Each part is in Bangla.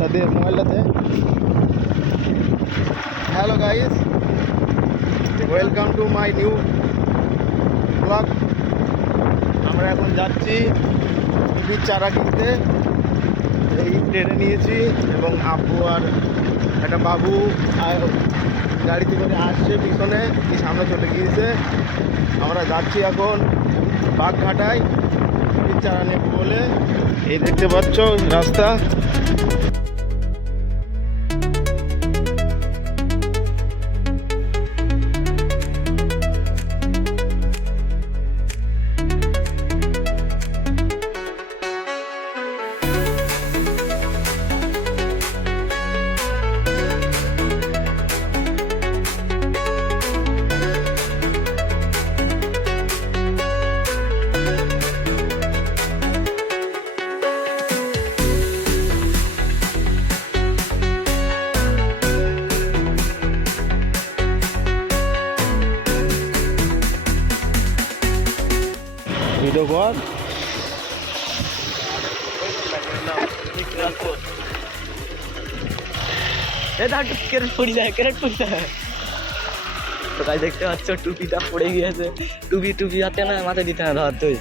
তাদের মোবাইলটাতে। Hello guys, welcome to my new blog. আমরা এখন যাচ্ছি টিভির চারা কিনতে। এই ট্রেনে নিয়েছি এবং আব্বু আর একটা বাবু গাড়িতে করে আসছে, পিছনে কি সামনে চলে গিয়েছে। আমরা যাচ্ছি এখন বাগঘাটায় টিভির চারা নেব বলে। এই দেখতে পাচ্ছ রাস্তা। ভিডিও কর। কোথায় দেখতে পাচ্ছ টুপিটা পড়ে গিয়েছে। টুপি হাতে না মাথায় দিতে না ধর তুই।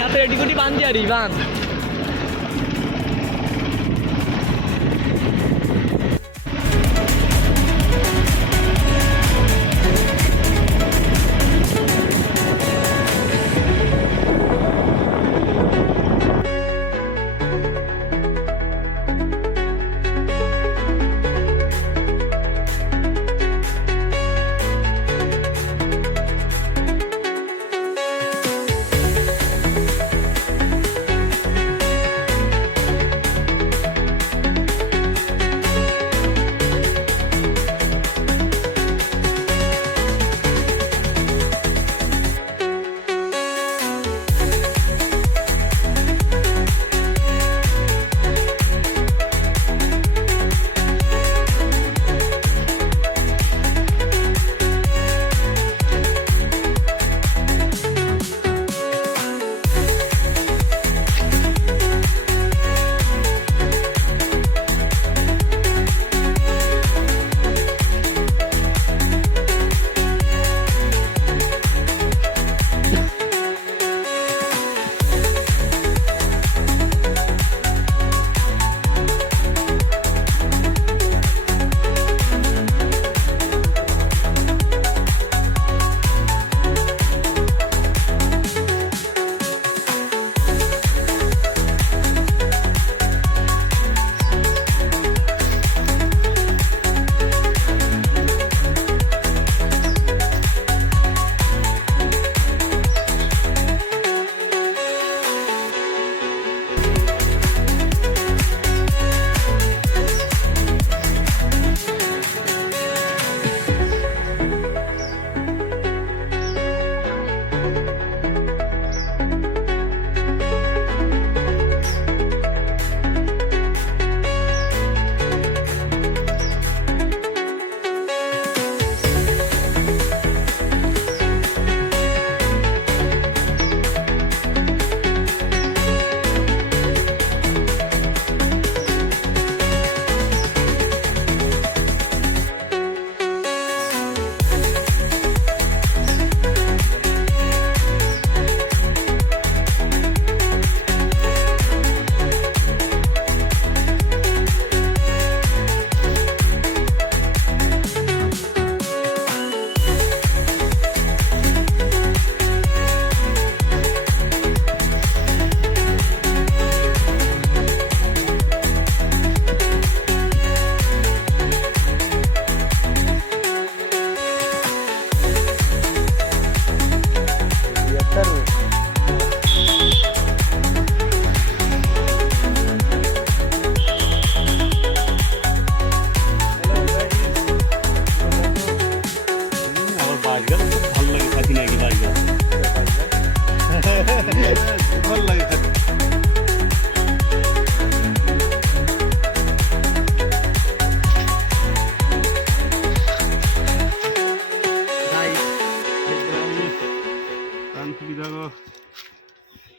হাতে এডিকুটি বান্ধি আরি বান্ধ।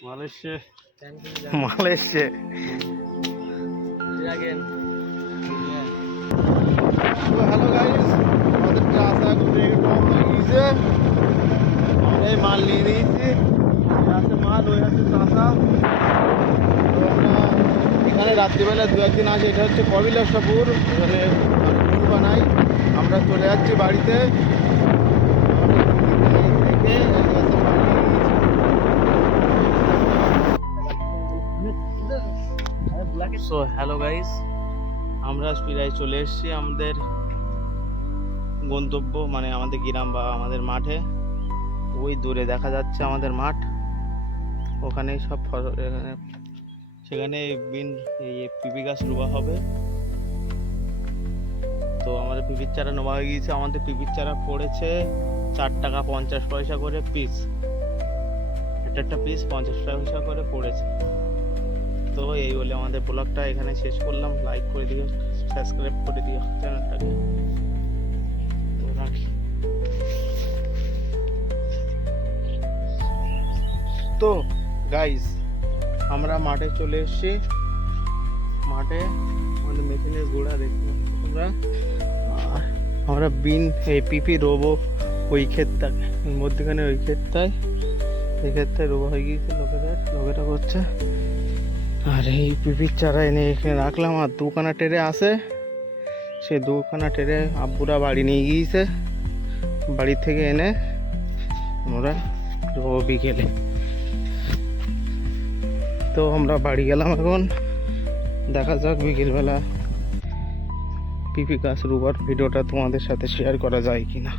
মাল এসছে তো হ্যালো গাইস, আমাদের চাষা ঘুরে কম হয়ে গিয়েছে। আমরা এই মাল নিয়ে নিয়েছি, আছে মাল, ওই আছে চাষা। তো আমরা এখানে রাত্রিবেলা দু একদিন আসে, এটা হচ্ছে কবিলাসপুর, এখানে গুড় বানাই। আমরা চলে যাচ্ছি বাড়িতে। সো হ্যালো গাইস, আমরা প্রায় চলে এসেছি আমাদের গন্তব্য, মানে আমাদের গ্রাম বা আমাদের মাঠে। ওই দূরে দেখা যাচ্ছে আমাদের মাঠ, ওখানে সব সেখানে এই পিপি গাছ রোয়া হবে। তো আমাদের পিপির চারা নেওয়া হয়ে গিয়েছে। আমাদের পিপির চারা পড়েছে 4 টাকা 50 পয়সা করে পিস, একটা পিস 50 পয়সা করে পড়েছে। তো এই বলে আমাদের ব্লগটা এখানে শেষ করলাম। লাইক করে দিও, সাবস্ক্রাইব করে দিও চ্যানেলটাকে। তো গাইস, আমরা মাঠে চলে এসেছি। মাঠে আমাদের মেশিনের গোড়া দেখতে তোমরা। আর আমরা এই পিপি রোবো ওই ক্ষেতটায়, মধ্যখানে ওই ক্ষেতটায়, এই ক্ষেতটায় রোবো হয়ে গিয়েছে লোকেরা করছে। আর এই পিপির চারা এনে এখানে রাখলাম। আর 2খানা টেরে আসে, সেই 2খানা টেরে আব্বুরা বাড়ি নিয়ে গিয়েছে। বাড়ি থেকে এনে আমরা রোবো বিকেলে। তো আমরা বাড়ি গেলাম। এখন দেখা যাক বিকেলবেলা পিপি গাছ রোবার ভিডিওটা তোমাদের সাথে শেয়ার করা যায় কিনা।